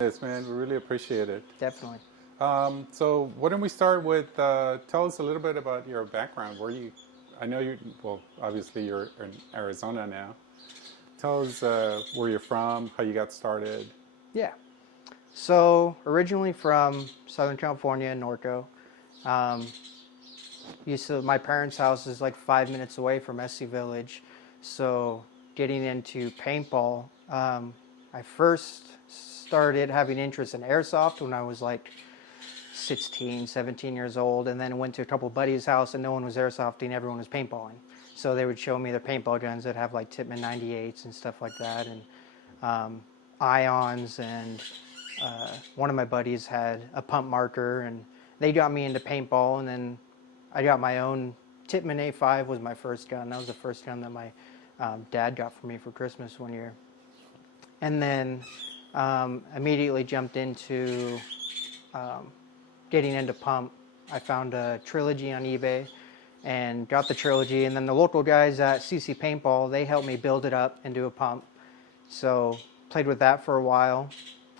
Yes, man, we really appreciate it. Definitely. So why don't we start with tell us a little bit about your background. I know you, well, obviously you're in Arizona now. Tell us where you're from, how you got started. Yeah. So originally from Southern California, Norco. Um, my parents' house is like 5 minutes away from SC Village. So getting into paintball, I first started having interest in airsoft when I was like 16, 17 years old, and then went to a couple buddies' house and no one was airsofting, everyone was paintballing. So they would show me their paintball guns that have like Tippmann 98s and stuff like that, and ions, and one of my buddies had a pump marker, and they got me into paintball, and then I got my own Tippmann A5 was my first gun. That was the first gun that my dad got for me for Christmas one year. And then immediately jumped into getting into pump. I found a trilogy on eBay and got the trilogy, and then the local guys at CC Paintball, they helped me build it up into a pump. So played with that for a while,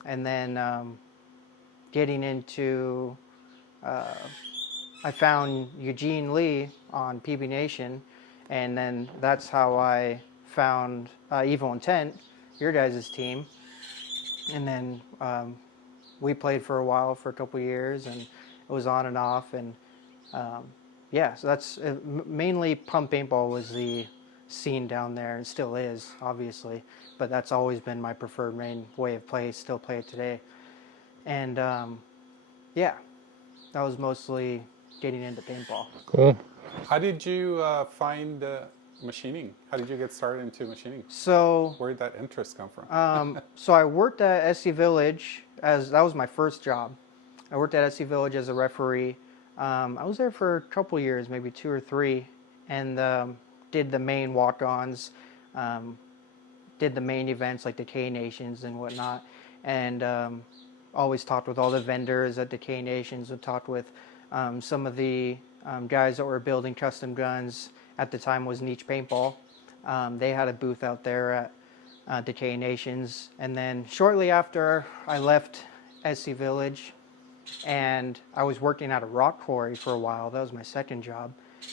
and then getting into I found Eugene Lee on PB Nation, and then that's how I found Evil Intent, your guys' team. And then we played for a while, for a couple years, and it was on and off. And yeah, so that's mainly pump paintball was the scene down there, and still is, obviously. But that's always been my preferred main way of play, still play it today. And yeah, that was mostly getting into paintball. Cool. How did you find machining? How did you get started into machining? So Where did that interest come from? so I worked at SC Village that was my first job. I worked at SC Village as a referee. I was there for a couple years, maybe 2 or 3, and did the main walk-ons, did the main events like Decay Nations and whatnot, and always talked with all the vendors at Decay Nations. We talked with some of the guys that were building custom guns. At the time was Niche Paintball. They had a booth out there at Decay Nations. And then shortly after I left SC Village, and I was working at a rock quarry for a while. That was my second job.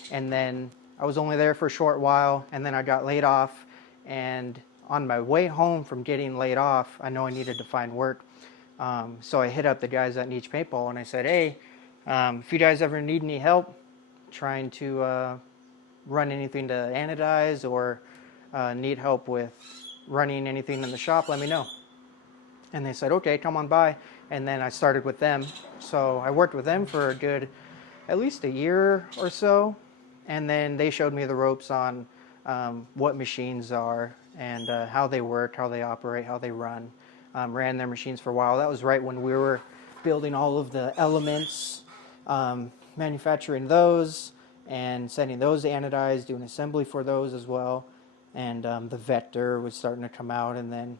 And then I was only there for a short while, and then I got laid off. And on my way home from getting laid off, I know I needed to find work. So I hit up the guys at Niche Paintball, and I said, hey, if you guys ever need any help trying to run anything to anodize, or need help with running anything in the shop, let me know. And they said, okay, come on by. And then I started with them. So I worked with them for a good, at least a year or so. And then they showed me the ropes on what machines are, and how they work, how they operate, how they run. Ran their machines for a while. That was right when we were building all of the elements, manufacturing those, and sending those to anodize, doing assembly for those as well. And the Vector was starting to come out. And then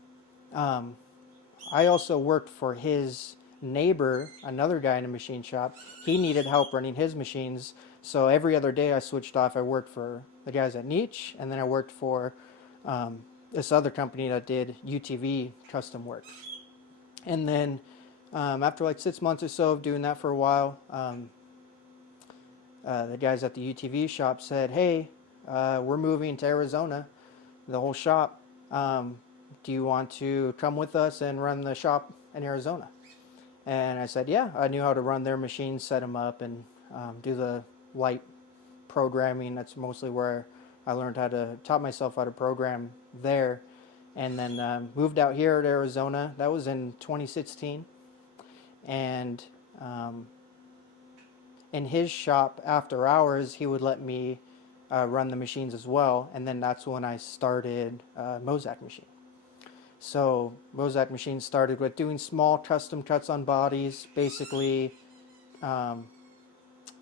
I also worked for his neighbor, another guy in a machine shop. He needed help running his machines. So every other day I switched off. I worked for the guys at Niche, and then I worked for this other company that did UTV custom work. And then after like 6 months or so of doing that for a while, the guys at the UTV shop said, hey, we're moving to Arizona, the whole shop. Do you want to come with us and run the shop in Arizona? And I said, yeah. I knew how to run their machines, set them up, and do the light programming. That's mostly where I learned taught myself how to program there. And then moved out here to Arizona. That was in 2016. And in his shop, after hours, he would let me run the machines as well. And then that's when I started Mozak Machine. So Mozak Machine started with doing small custom cuts on bodies, basically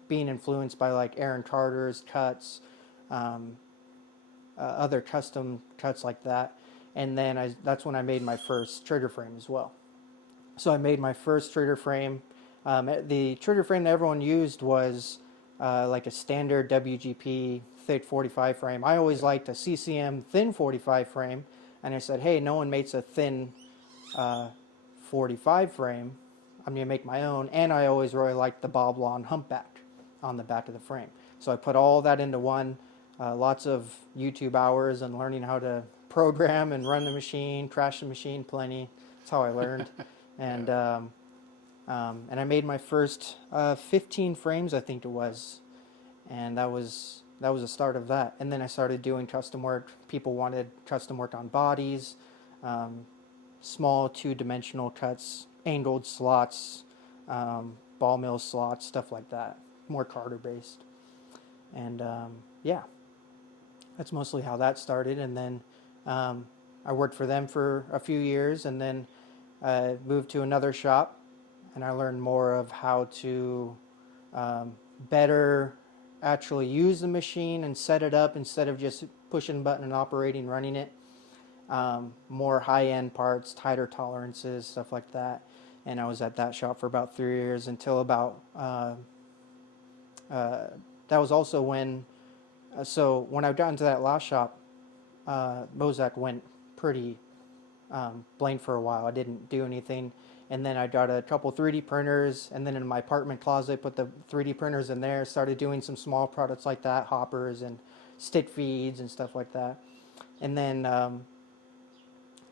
being influenced by like Aaron Carter's cuts, other custom cuts like that. And then that's when I made my first trigger frame as well. So I made my first trigger frame. The trigger frame that everyone used was like a standard WGP thick 45 frame. I always liked a CCM thin 45 frame, and I said, hey, no one makes a thin 45 frame. I'm going to make my own, and I always really liked the bob-on humpback on the back of the frame. So I put all that into one, lots of YouTube hours and learning how to program and run the machine, crash the machine plenty. That's how I learned. And and I made my first 15 frames, I think it was, and that was the start of that. And then I started doing custom work. People wanted custom work on bodies, small 2-dimensional cuts, angled slots, ball mill slots, stuff like that. More Carter based. And yeah, that's mostly how that started. And then I worked for them for a few years, and then moved to another shop, and I learned more of how to better actually use the machine and set it up instead of just pushing a button and operating, running it. More high-end parts, tighter tolerances, stuff like that. And I was at that shop for about 3 years until about, that was also when, so when I got into that last shop, Mozak went pretty blank for a while. I didn't do anything. And then I got a couple 3D printers, and then in my apartment closet, put the 3D printers in there, started doing some small products like that, hoppers and stick feeds and stuff like that. And then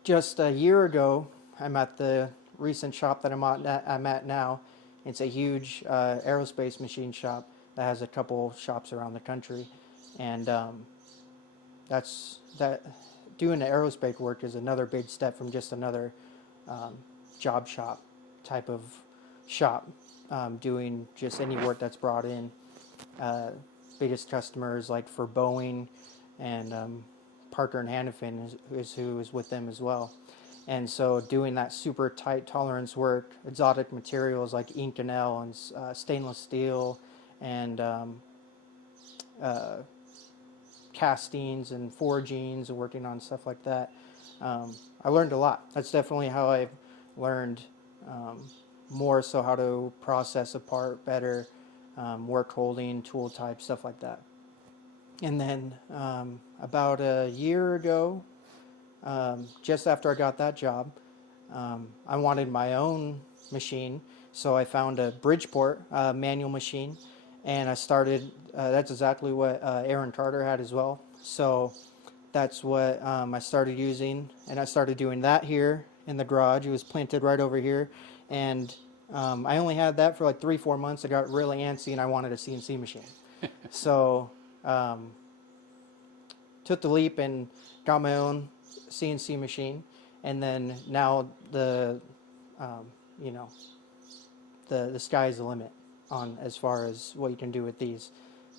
just a year ago, I'm at the recent shop that I'm at now. It's a huge aerospace machine shop that has a couple shops around the country. And doing the aerospace work is another big step from just another job shop type of shop, doing just any work that's brought in. Biggest customers like for Boeing and Parker and Hannifin is who is with them as well. And so doing that super tight tolerance work, exotic materials like Inconel and stainless steel and castings and forgings and working on stuff like that, I learned a lot. That's definitely how I've learned more so how to process a part better, work holding, tool type, stuff like that. And then about a year ago, just after I got that job, I wanted my own machine, so I found a Bridgeport manual machine, and I started, that's exactly what Aaron Carter had as well. So that's what I started using, and I started doing that here in the garage. It was planted right over here, and I only had that for like 3-4 months. I got really antsy, and I wanted a CNC machine. So took the leap and got my own CNC machine, and then now the sky's the limit on as far as what you can do with these.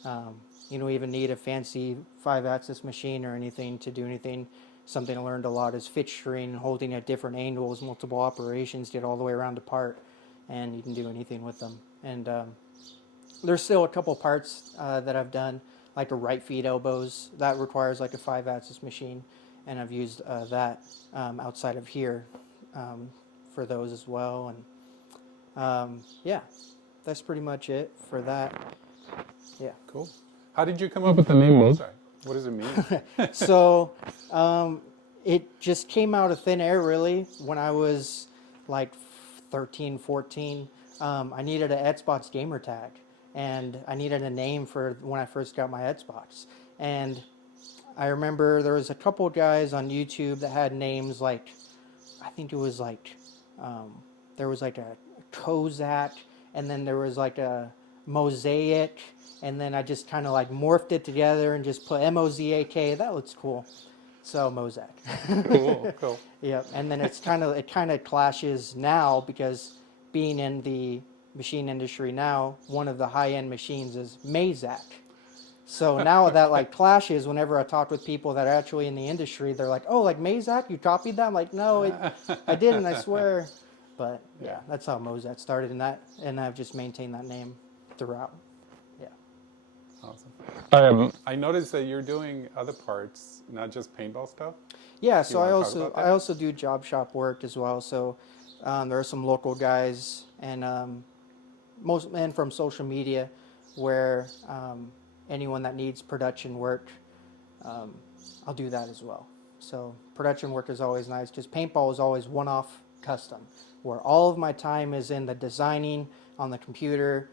You don't even need a fancy 5-axis machine or anything to do anything. Something I learned a lot is fixturing, holding at different angles, multiple operations, get all the way around a part, and you can do anything with them. And there's still a couple parts that I've done, like a right feed elbows. That requires like a 5-axis machine, and I've used that outside of here for those as well. And yeah, that's pretty much it for that. Yeah. Cool. How did you come up with the name Mozak? What does it mean? So it just came out of thin air, really. When I was like 13, 14, I needed an Xbox gamer tag, and I needed a name for when I first got my Xbox. And I remember there was a couple of guys on YouTube that had names like, I think it was like, there was like a Kozak, and then there was like a Mosaic, and then I just kind of like morphed it together and just put M-O-Z-A-K. That looks cool. So Mozak. Cool. Yeah, and then it kind of clashes now because being in the machine industry now, one of the high-end machines is Mozak. So now that like clashes, whenever I talk with people that are actually in the industry, they're like, "Oh, like Mozak, you copied that?" I'm like, "No, I didn't. I swear." But yeah, that's how Mozak started, and I've just maintained that name throughout. Yeah. Awesome. I noticed that you're doing other parts, not just paintball stuff. Yeah, so I I also do job shop work as well. So there are some local guys and most men from social media where anyone that needs production work, I'll do that as well. So production work is always nice. Just paintball is always one-off custom, where all of my time is in the designing on the computer,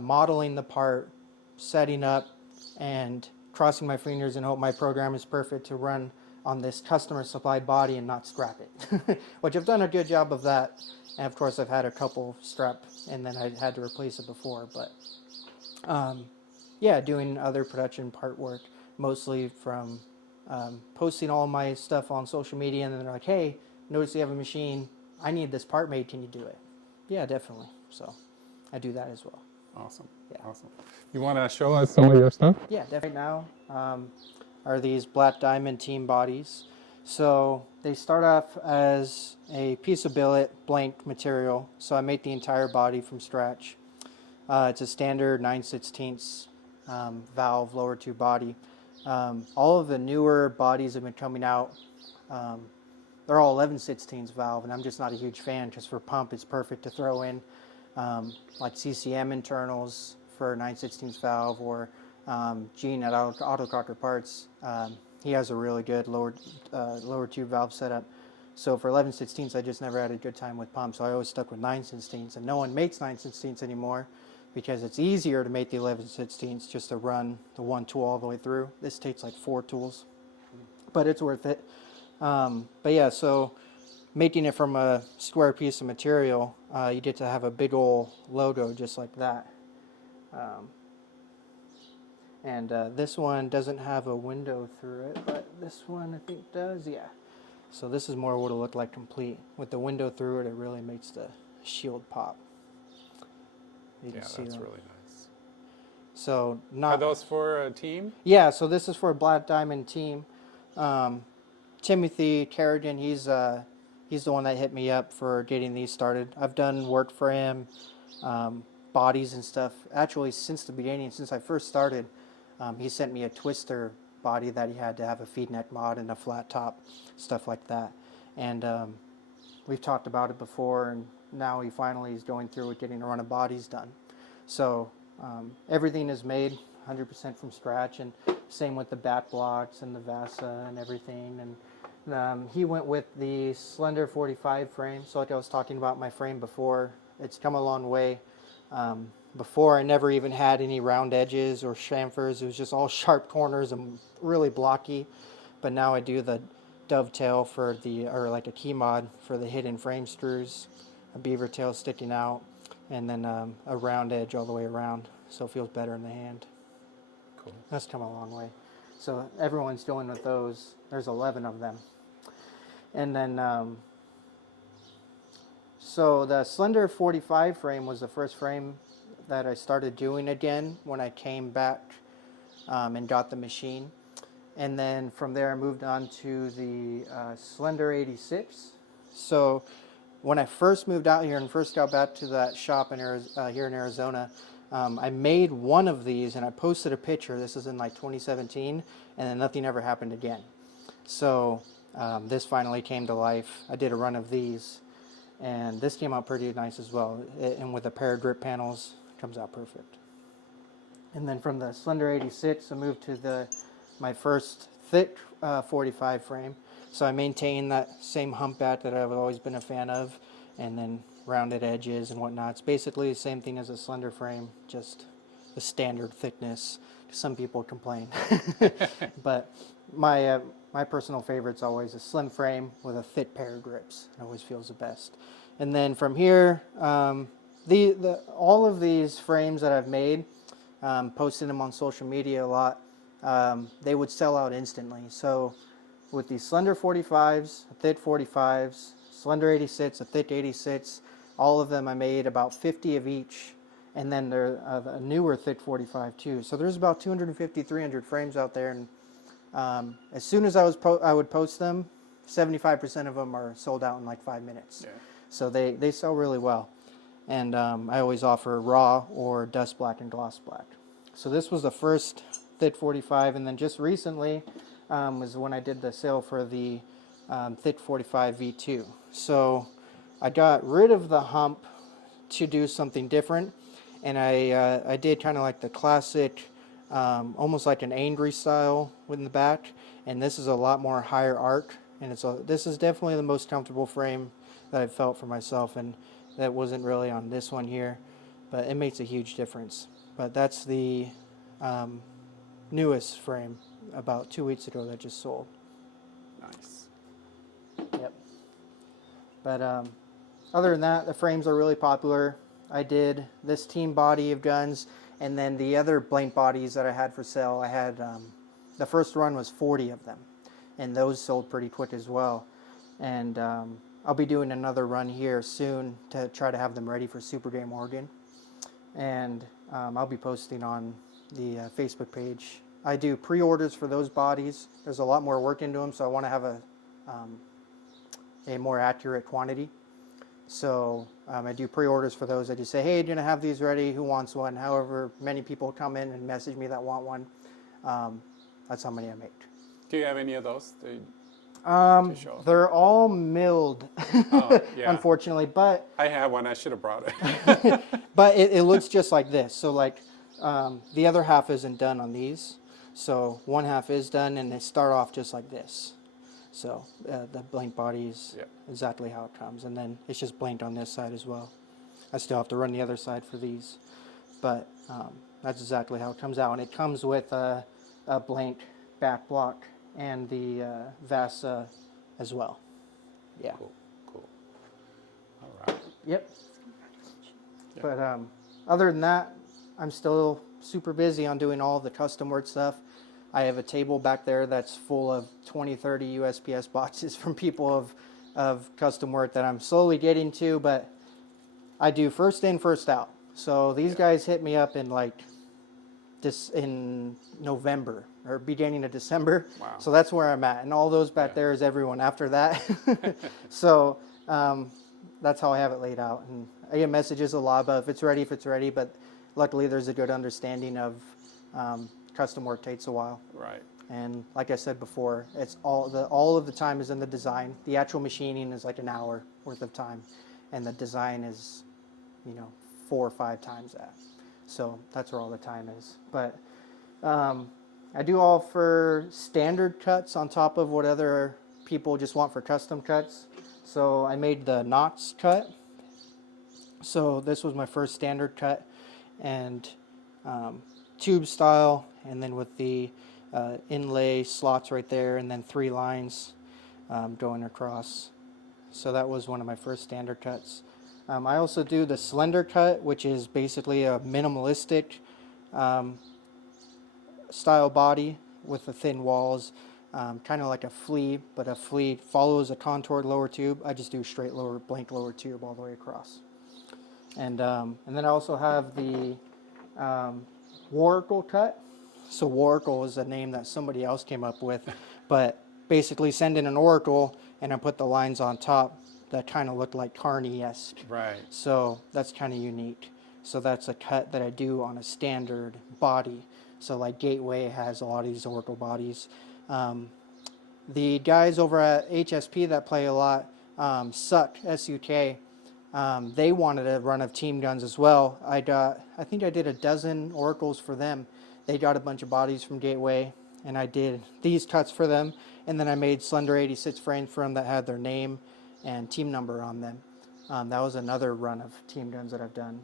modeling the part, setting up, and crossing my fingers and hope my program is perfect to run on this customer supplied body and not scrap it, which I've done a good job of that. And of course I've had a couple scrap and then I had to replace it before, but yeah, doing other production part work, mostly from posting all my stuff on social media, and then they're like, hey, notice you have a machine, I need this part made, can you do it? Yeah, definitely. So I do that as well. Awesome. Yeah. Awesome. You want to show us some of your stuff? Yeah, definitely. Now are these black diamond team bodies. So they start off as a piece of billet, blank material. So I make the entire body from scratch. It's a standard 9/16 valve lower tube body. All of the newer bodies have been coming out. They're all 11/16 valve, and I'm just not a huge fan because for pump it's perfect to throw in like CCM internals for 9/16 valve, or Gene at Autococker Parts. He has a really good lower tube valve setup. So for 11/16, I just never had a good time with pumps, so I always stuck with 9/16, and no one makes 9/16 anymore because it's easier to make the 11/16 just to run the one tool all the way through. This takes like 4 tools, but it's worth it. But yeah, so making it from a square piece of material, you get to have a big old logo just like that. And this one doesn't have a window through it, but this one I think does, yeah. So this is more what it'll look like complete. With the window through it, it really makes the shield pop. You Yeah, can see that's them. really nice. So Are not those for a team? Yeah, so this is for a Black Diamond team. Timothy Kerrigan, he's the one that hit me up for getting these started. I've done work for him, bodies and stuff. Actually, since the beginning, since I first started, he sent me a twister body that he had to have a feed neck mod and a flat top, stuff like that. And we've talked about it before, and now he finally is going through with getting a run of bodies done. So everything is made 100% from scratch, and same with the back blocks and the Vasa and everything. And he went with the Slender 45 frame. So like I was talking about my frame before, it's come a long way. Before I never even had any round edges or chamfers. It was just all sharp corners and really blocky. But now I do the dovetail for or like a key mod for the hidden frame screws, a beaver tail sticking out, and then a round edge all the way around, so it feels better in the hand. Cool. That's come a long way. So everyone's doing with those. There's 11 of them. And then, so the Slender 45 frame was the first frame that I started doing again when I came back and got the machine. And then from there I moved on to the Slender 86. So when I first moved out here and first got back to that shop in here in Arizona, I made one of these and I posted a picture. This is in like 2017, and then nothing ever happened again. So this finally came to life. I did a run of these, and this came out pretty nice as well. And with a pair of grip panels, it comes out perfect. And then from the Slender 86, I moved to my first thick 45 frame. So I maintain that same humpback that I've always been a fan of, and then rounded edges and whatnot. It's basically the same thing as a Slender frame, just the standard thickness. Some people complain. But my personal favorite's always a slim frame with a thick pair of grips. It always feels the best. And then from here, all of these frames that I've made, posting them on social media a lot, they would sell out instantly. So with the Slender 45s, thick 45s, Slender 86, a thick 86, all of them I made about 50 of each, and then there a newer thick 45 too. So there's about 250, 300 frames out there, and as soon as I would post them, 75% of them are sold out in like 5 minutes. Yeah. So they sell really well, and I always offer raw or dust black and gloss black. So this was the first thick 45, and then just recently was when I did the sale for the thick 45 V2. So I got rid of the hump to do something different, and I did kind of like the classic, almost like an angry style in the back, and this is a lot more higher arc and this is definitely the most comfortable frame that I've felt for myself, and that wasn't really on this one here, but it makes a huge difference. But that's the newest frame about 2 weeks ago that just sold. Nice. Yep. But other than that, the frames are really popular. I did this team body of guns, and then the other blank bodies that I had for sale, I had, the first run was 40 of them, and those sold pretty quick as well. And I'll be doing another run here soon to try to have them ready for Super Game Oregon. And I'll be posting on the Facebook page. I do pre-orders for those bodies. There's a lot more work into them, so I want to have a more accurate quantity. So I do pre-orders for those. I just say, hey, you're going to have these ready. Who wants one? However many people come in and message me that want one, that's how many I make. Do you have any of those to show? They're all milled, Oh, yeah. unfortunately, but I have one. I should have brought it. but it looks just like this. So like the other half isn't done on these. So one half is done, and they start off just like this. So the blank body is exactly how it comes, and then it's just blanked on this side as well. I still have to run the other side for these, but that's exactly how it comes out, and it comes with a blank back block and the VASA as well. Yeah. Cool. Cool. All right. Yep. Yeah. But other than that, I'm still super busy on doing all the custom work stuff. I have a table back there that's full of 20, 30 USPS boxes from people of custom work that I'm slowly getting to, but I do first in, first out. So these guys hit me up in like this in November or beginning of December. Wow. So that's where I'm at. And all those back there is everyone after that. So that's how I have it laid out. And I get messages a lot about if it's ready, but luckily there's a good understanding of custom work takes a while. Right. And like I said before, it's all of the time is in the design. The actual machining is like an hour worth of time, and the design is, 4 or 5 times that. So that's where all the time is. But I do offer standard cuts on top of what other people just want for custom cuts. So I made the Knox cut. So this was my first standard cut, and tube style, and then with the inlay slots right there, and then 3 lines going across. So that was one of my first standard cuts. I also do the slender cut, which is basically a minimalistic style body with the thin walls, kind of like a flea, but a flea follows a contoured lower tube. I just do straight blank lower tube all the way across. And then I also have the Waracle cut. So Waracle is a name that somebody else came up with, but basically send in an Oracle and I put the lines on top that kind of look like Carney-esque. Right. So that's kind of unique. So that's a cut that I do on a standard body. So like Gateway has a lot of these Oracle bodies. The guys over at HSP that play a lot, Suck, S-U-K, they wanted a run of team guns as well. I think I did a dozen Oracles for them. They got a bunch of bodies from Gateway, and I did these cuts for them. And then I made Slender 86 frames for them that had their name and team number on them. That was another run of team guns that I've done.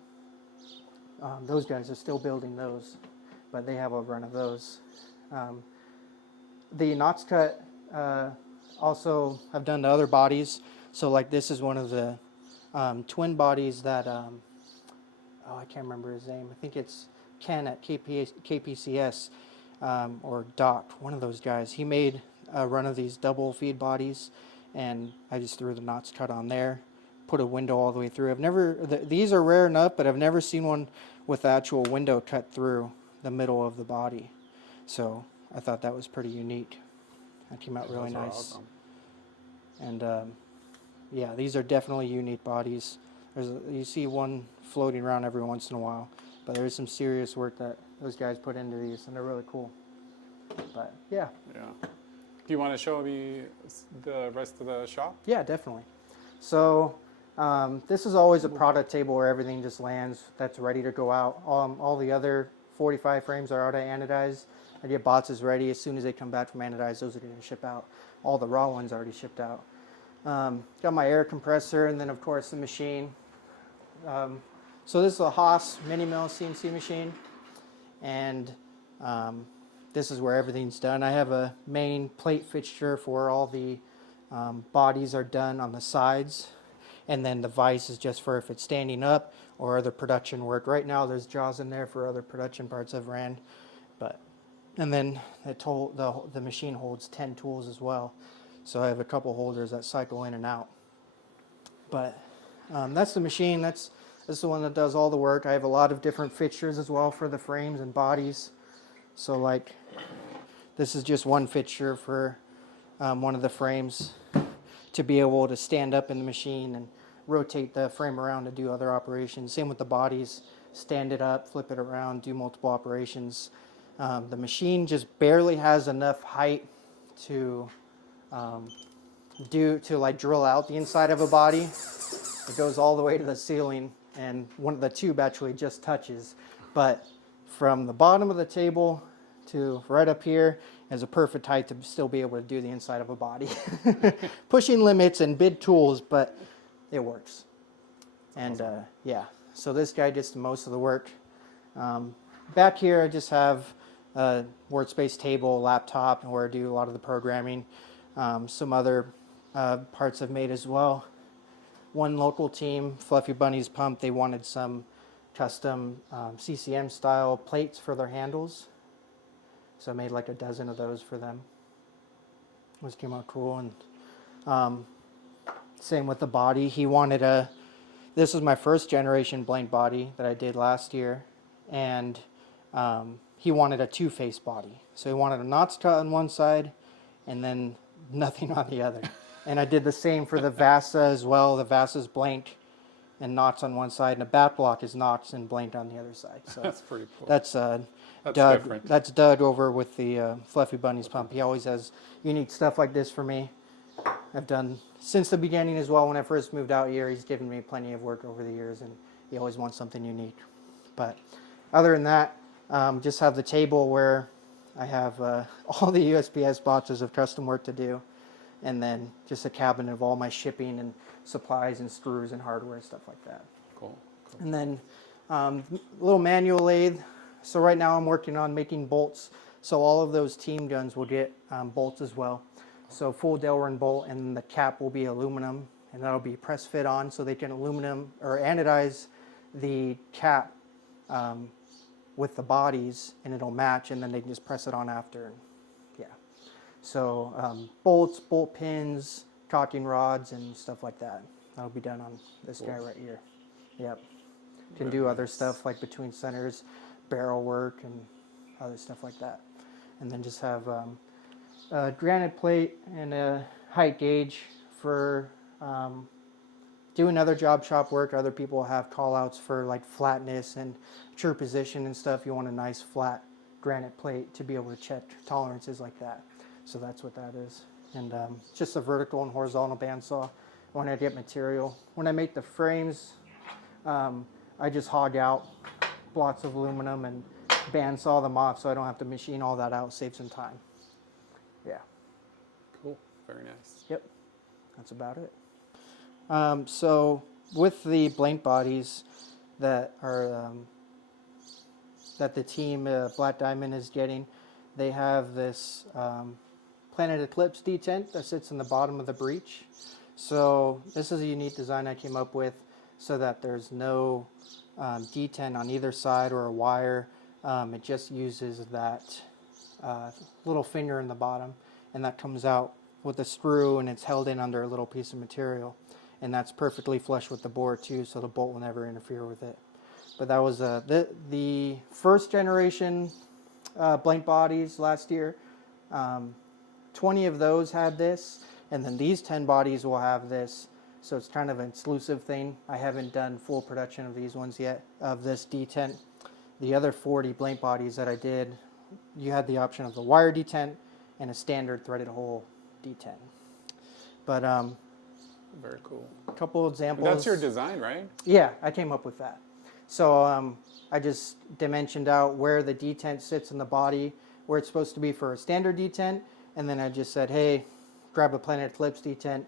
Those guys are still building those, but they have a run of those. The Knox cut also I've done to other bodies. So like this is one of the twin bodies that, I can't remember his name. I think it's Ken at KPCS or Doc, one of those guys. He made a run of these double feed bodies, and I just threw the Knox cut on there, put a window all the way through. These are rare enough, but I've never seen one with the actual window cut through the middle of the body. So I thought that was pretty unique. That came out really nice. Awesome. And yeah, these are definitely unique bodies. You see one floating around every once in a while, but there's some serious work that those guys put into these, and they're really cool. But yeah. Yeah. Do you want to show me the rest of the shop? Yeah, definitely. So this is always a product table where everything just lands that's ready to go out. All the other 45 frames are already anodized. I get boxes ready. As soon as they come back from anodized, those are going to ship out. all the raw ones already shipped out. Got my air compressor, and then of course the machine. So this is a Haas mini mill CNC machine, and this is where everything's done. I have a main plate fixture for all the bodies are done on the sides, and then the vise is just for if it's standing up or other production work. Right now there's jaws in there for other production parts I've ran, and then the machine holds 10 tools as well. So I have a couple holders that cycle in and out. But that's the machine. That's the one that does all the work. I have a lot of different fixtures as well for the frames and bodies. So like this is just one fixture for one of the frames to be able to stand up in the machine and rotate the frame around to do other operations. Same with the bodies. Stand it up, flip it around, do multiple operations. The machine just barely has enough height to like drill out the inside of a body. It goes all the way to the ceiling, and one of the tube actually just touches. But from the bottom of the table to right up here is a perfect height to still be able to do the inside of a body. Pushing limits and big tools, but it works. And yeah, so this guy does most of the work. Back here I just have a workspace table, laptop, where I do a lot of the programming. Some other parts I've made as well. One local team, Fluffy Bunnies Pump, they wanted some custom CCM style plates for their handles. So I made like a dozen of those for them. Which came out cool. And same with the body. He wanted this was my first generation blank body that I did last year. And he wanted a two-face body. So he wanted a knots cut on one side and then nothing on the other. And I did the same for the Vasa as well. The Vasa's blank and knots on one side, and the back block is knots and blank on the other side. So That's pretty cool. That's Doug. Different. That's Doug over with the Fluffy Bunnies Pump. He always has unique stuff like this for me. I've done since the beginning as well. When I first moved out here, he's given me plenty of work over the years, and he always wants something unique. But other than that, just have the table where I have all the USPS boxes of custom work to do, and then just a cabinet of all my shipping and supplies and screws and hardware and stuff like that. Cool. And then a little manual lathe. So right now I'm working on making bolts. So all of those team guns will get bolts as well. So full Delrin bolt, and the cap will be aluminum, and that'll be press fit on, so they can aluminum or anodize the cap with the bodies, and it'll match, and then they can just press it on after. And yeah. So bolts, bolt pins, caulking rods, and stuff like that. That'll be done on this guy right here. Yep. Can do other stuff like between centers, barrel work, and other stuff like that. And then just have a granite plate and a height gauge for doing other job shop work. Other people have call outs for like flatness and true position and stuff. You want a nice flat granite plate to be able to check tolerances like that. So that's what that is. And just a vertical and horizontal bandsaw when I get material. When I make the frames, I just hog out blocks of aluminum and bandsaw them off, so I don't have to machine all that out. Save some time. Yeah. Cool. Very nice. Yep. That's about it. So with the blank bodies that are that the team Black Diamond is getting, they have this Planet Eclipse detent that sits in the bottom of the breech. So this is a unique design I came up with, so that there's no detent on either side or a wire. It just uses that little finger in the bottom, and that comes out with a screw, and it's held in under a little piece of material, and that's perfectly flush with the bore too, so the bolt will never interfere with it. But that was the first generation blank bodies last year. 20 of those had this, and then these 10 bodies will have this. So it's kind of an exclusive thing. I haven't done full production of these ones yet, of this detent. The other 40 blank bodies that I did, you had the option of the wire detent and a standard threaded hole detent. But very cool. a couple examples. That's your design, right? Yeah, I came up with that. So I just dimensioned out where the detent sits in the body, where it's supposed to be for a standard detent, and then I just said, hey, grab a Planet Eclipse detent.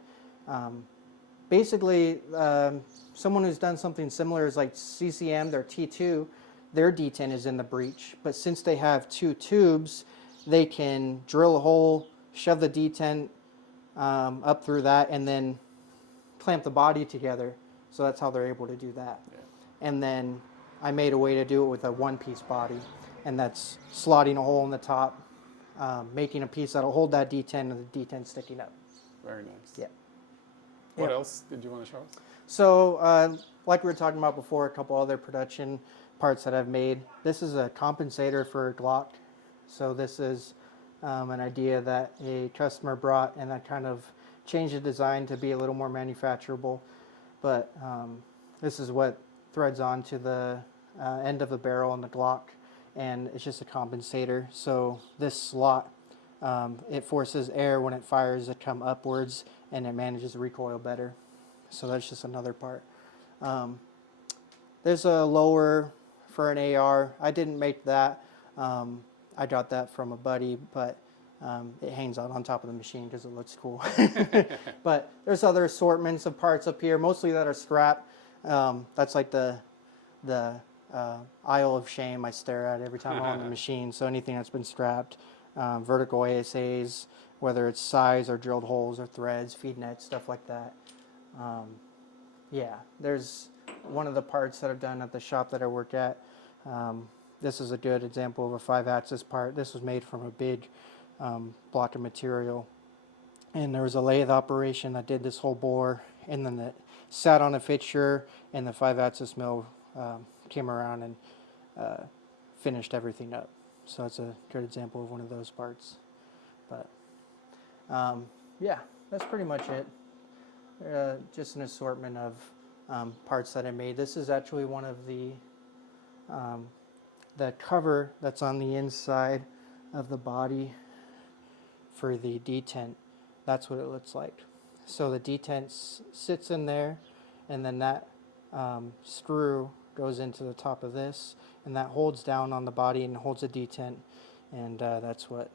Basically, someone who's done something similar is like CCM, their T2, their detent is in the breech. But since they have two tubes, they can drill a hole, shove the detent up through that, and then clamp the body together. So that's how they're able to do that. Yeah. And then I made a way to do it with a one-piece body, and that's slotting a hole in the top, making a piece that'll hold that detent and the detent sticking up. Very nice. Yeah. What else did you want to show us? So, like we were talking about before, a couple other production parts that I've made. This is a compensator for a Glock. So this is an idea that a customer brought, and I kind of changed the design to be a little more manufacturable. But this is what threads onto the end of the barrel on the Glock, and it's just a compensator. So this slot, it forces air when it fires to come upwards, and it manages the recoil better. So that's just another part. There's a lower for an AR. I didn't make that. I got that from a buddy, but it hangs out on top of the machine because it looks cool. But there's other assortments of parts up here, mostly that are scrap. That's like the aisle of shame I stare at every time I'm on the machine. So anything that's been scrapped, vertical ASAs, whether it's size or drilled holes or threads, feed nets, stuff like that. Yeah, there's one of the parts that I've done at the shop that I work at. This is a good example of a 5-axis part. This was made from a big block of material. And there was a lathe operation that did this whole bore, and then it sat on a fixture, and the 5-axis mill came around and finished everything up. So it's a good example of one of those parts. But yeah, that's pretty much it. Just an assortment of parts that I made. This is actually one of the cover that's on the inside of the body for the detent. That's what it looks like. So the detent sits in there, and then that screw goes into the top of this, and that holds down on the body and holds the detent, and that's what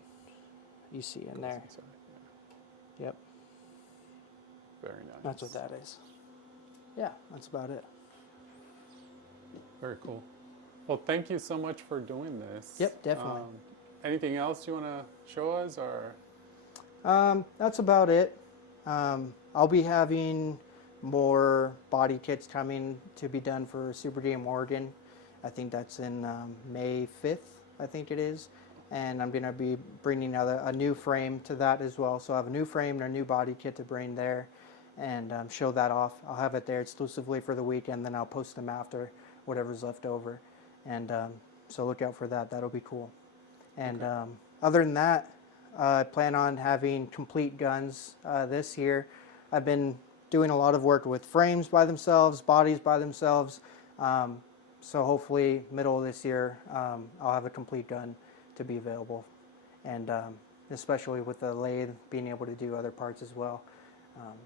you see in there. Yep. Very nice. That's what that is. Yeah, that's about it. Very cool. Well, thank you so much for doing this. Yep, definitely. Anything else you want to show us, or? That's about it. I'll be having more body kits coming to be done for Super Game Oregon. I think that's in May 5th, I think it is. And I'm going to be bringing a new frame to that as well. So I have a new frame and a new body kit to bring there and show that off. I'll have it there exclusively for the weekend, then I'll post them after, whatever's left over. And so look out for that. That'll be cool. And other than that, I plan on having complete guns this year. I've been doing a lot of work with frames by themselves, bodies by themselves. So hopefully middle of this year, I'll have a complete gun to be available. And especially with the lathe being able to do other parts as well,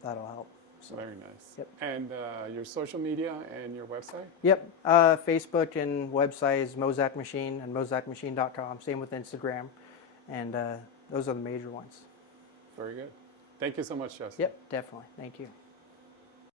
that'll help. So, very nice. Yep. And your social media and your website? Yep. Facebook and website is Mozak Machine and mozakmachine.com. Same with Instagram. And those are the major ones. Very good. Thank you so much, Justin. Yep, definitely. Thank you.